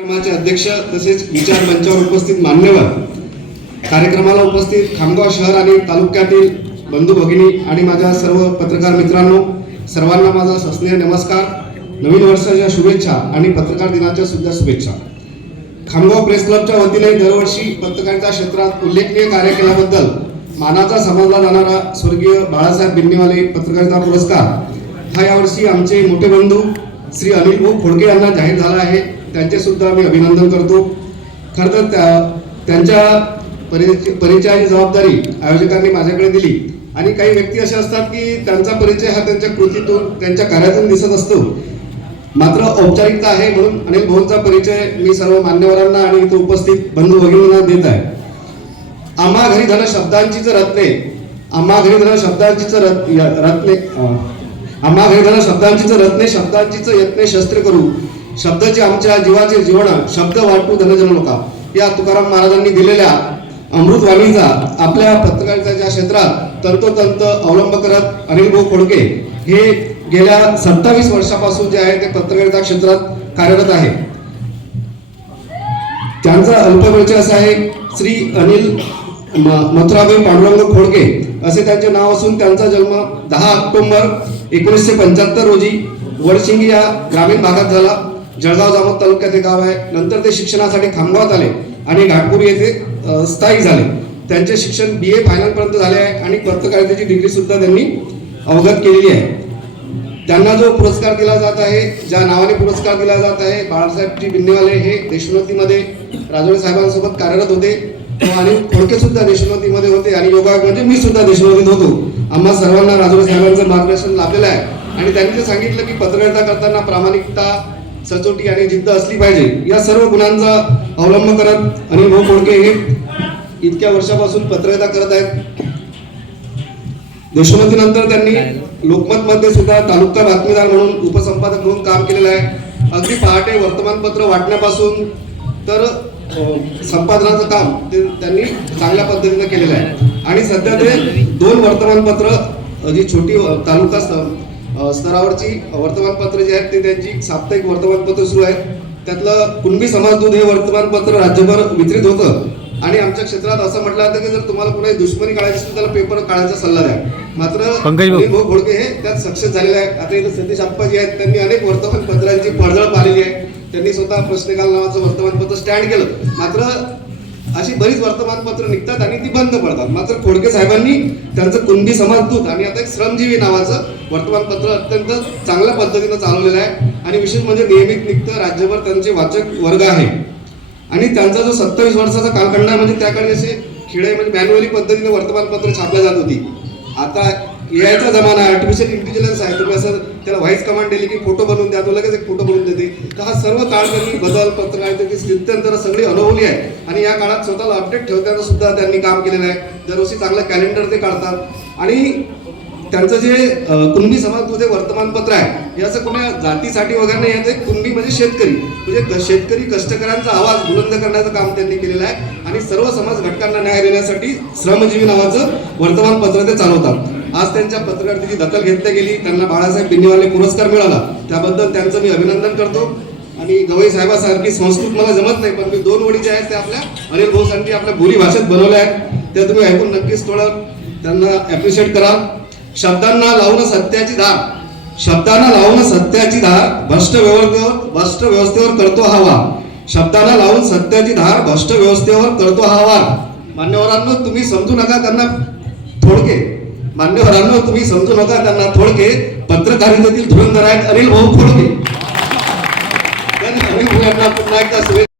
कार्यक्रमाचे अध्यक्ष तसेच विचार मंचावर उपस्थित मान्यवर. कार्यक्रमाला उपस्थित खामगाव शहर आणि तालुक्यातील बंधू भगिनी आणि माझ्या सर्व पत्रकार मित्रांनो सर्वांना माझा सस्नेह नमस्कार. नवीन वर्षाच्या शुभेच्छा आणि पत्रकार दिनाच्या सुद्धा शुभेच्छा. खामगाव प्रेस क्लबच्या वतीने दरवर्षी पत्रकारिता क्षेत्रात उल्लेखनीय कार्य केल्याबद्दल मानाचा समजला जाणारा स्वर्गीय बाळासाहेब बिन्नीवाले पत्रकारिता पुरस्कार हा यावर्षी आमचे मोठे बंधू श्री अनिल भाऊ खोडके यांना जाहीर झाला आहे. त्यांचे सुद्धा मी अभिनंदन करतो. खरं तर त्या त्यांच्या परिचय परिचयाची जबाबदारी आयोजकांनी माझ्याकडे दिली. आणि काही व्यक्ती अशा असतात की त्यांचा परिचय हा त्यांच्या कृतीतून त्यांच्या कार्यातून दिसत असतो. मात्र औपचारिकता आहे म्हणून अनिल भाऊंचा परिचय मी सर्व मान्यवरांना आणि इथे उपस्थित बंधू भगिनींना देत आहे. आम्हा घरी धन शब्दांचीच रत्ने. आम्हा घरी धन शब्दांचीच जर रत्ने आम्हा घरी धन शब्दांचीच रत्ने शब्दांचीच यत्ने शस्त्र करू. शब्दाचे आमच्या जीवाचे जीवन शब्द वाटू धनजन लोका या तुकाराम महाराजांनी दिलेल्या अमृतवाणीचा आपल्या पत्रकारितेच्या क्षेत्रात तंतोतंत अवलंब करत अनिल भाऊ खोडके हे गेल्या सत्तावीस वर्षापासून जे आहे ते पत्रकारिता क्षेत्रात कार्यरत आहे. त्यांचा अल्पपरिचय असा आहे श्री अनिल म- मथुराबाई पांडुरंग खोडके. असे त्यांचे नाव असून त्यांचा जन्म दहा ऑक्टोबर एकोणीसशे पंच्याहत्तर रोजी वडशिंगी या ग्रामीण भागात झाला. जळगाव जामोद तालुक्यात गाव आहे. नंतर ते शिक्षणासाठी खामगावात आले आणि घाटपुरी येथे स्थायिक झाले. त्यांचे शिक्षण बी ए फायनलपर्यंत झाले आहे आणि पत्रकारितेची डिग्री सुद्धा त्यांनी अवगत केलेली आहे. त्यांना जो पुरस्कार दिला जात आहे ज्या नावाने पुरस्कार दिला जात आहे बाळासाहेबजी बिन्नेवाले हे देशोन्नतीमध्ये राजोळे साहेबांसोबत कार्यरत होते. आणि खोडके सुद्धा देशोन्नतीमध्ये होते आणि योगायोग म्हणजे मी सुद्धा देशोन्नतीत होतो. आम्हा सर्वांना राजोळे साहेबांचं मार्गदर्शन लाभलेलं आहे. आणि त्यांनी सांगितलं की पत्रकारिता करताना प्रामाणिकता सचोटी आणि जिद्द असली पाहिजे. या सर्व गुणांचा अवलंब करत आणि भाऊ खोडके हे इतक्या वर्षापासून पत्रकारिता करत आहेत. देशोन्नतीनंतर त्यांनी लोकमत मध्ये सुद्धा तालुका बातमीदार म्हणून उपसंपादक म्हणून काम केलेलं आहे. अगदी पहाटे वर्तमानपत्र वाटण्यापासून तर संपादनाचं काम ते त्यांनी चांगल्या पद्धतीने केलेलं आहे. आणि सध्या ते दोन वर्तमानपत्र जी छोटी तालुका स्तरावरची वर्तमानपत्र जी आहेत ते त्यांची साप्ताहिक वर्तमानपत्र सुरू आहेत. त्यातलं कुणबी समाजदूत हे वर्तमानपत्र राज्यभर वितरित होतं. आणि आमच्या क्षेत्रात असं म्हटलं जातं की जर तुम्हाला कोणाची दुश्मनी काढायची असेल तर त्याला पेपर काढायचा सल्ला द्या. मात्र पंकज भाऊ. घोडके हे त्यात सक्सेस झालेले आहे आता इथं सतीश आप्पाजी आहेत त्यांनी अनेक वर्तमानपत्रांची पडझड पाहिलेली आहे. त्यांनी स्वतः प्रश्नकाल नावाचं वर्तमानपत्र स्टँड केलं. मात्र अशी बरीच वर्तमानपत्र निघतात आणि ती बंद पडतात. मात्र खोडके साहेबांनी त्यांचं कुणबी समाजदूत आणि आता एक श्रमजीवी नावाचं वर्तमानपत्र अत्यंत चांगल्या पद्धतीनं चालवलेलं आहे आणि विशेष म्हणजे नियमित निघतं राज्यभर त्यांचे वाचक वर्ग आहे. आणि त्यांचा जो सत्तावीस वर्षाचा कालखंड आहे म्हणजे त्याकडे असे खेळे म्हणजे मॅन्युअली पद्धतीने वर्तमानपत्र छापल्या जात होती. आता यायचा जमाना आर्टिफिशियल इंटेलिजन्स आहे तुम्ही असं त्याला व्हॉइस कमांड दिली की फोटो बनवून द्या तो लगेच एक फोटो बनवून तर हा सर्व काळ त्यांनी बदल पत्रकारितेची स्थित्यंतर सगळी अनुभवली आहे. आणि या काळात स्वतःला अपडेट ठेवताना सुद्धा त्यांनी काम केलेलं आहे. दरवर्षी चांगलं कॅलेंडर ते काढतात. आणि त्यांचं जे कुणबी कुणबी समाजमध्ये वर्तमानपत्र आहे याचं कोणा जातीसाठी वगैरे नाही आहे ते कुणबी म्हणजे शेतकरी. म्हणजे शेतकरी कष्टकऱ्यांचा आवाज बुलंद करण्याचं काम त्यांनी केलेलं आहे. आणि सर्व समाज घटकांना न्याय देण्यासाठी श्रमजीवी नावाचं वर्तमानपत्र ते चालवतात. आज त्यांच्या पत्रकारितेची दखल घेतली गेली त्यांना बाळासाहेब बिन्नीवाले पुरस्कार मिळाला. त्याबद्दल त्यांचं मी अभिनंदन करतो. आणि गवई साहेबासारखी संस्कृत मला जमत नाही पण मी दोन वडी ज्या आहेत त्या आपल्या अनिल भाऊसाठी आपल्या बोली भाषेत बनवल्या आहेत. त्या तुम्ही ऐकून नक्कीच थोडं त्यांना ॲप्रिशिएट करा. शब्दांना लावून सत्याची धार. शब्दांना लावून सत्याची धार. भ्रष्ट व्यवस्थेवर भ्रष्ट व्यवस्थेवर करतो हवा शब्दांना लावून सत्याची धार भ्रष्ट व्यवस्थेवर करतो हवा वार. मान्यवरांनो तुम्ही समजू नका त्यांना थोडके मान्यवरांनो तुम्ही समजू नका त्यांना थोडके पत्रकारितेतील धुरंधर आहेत. अनिल भाऊ खोडके. अनिल भाऊ यांना पुन्हा एकदा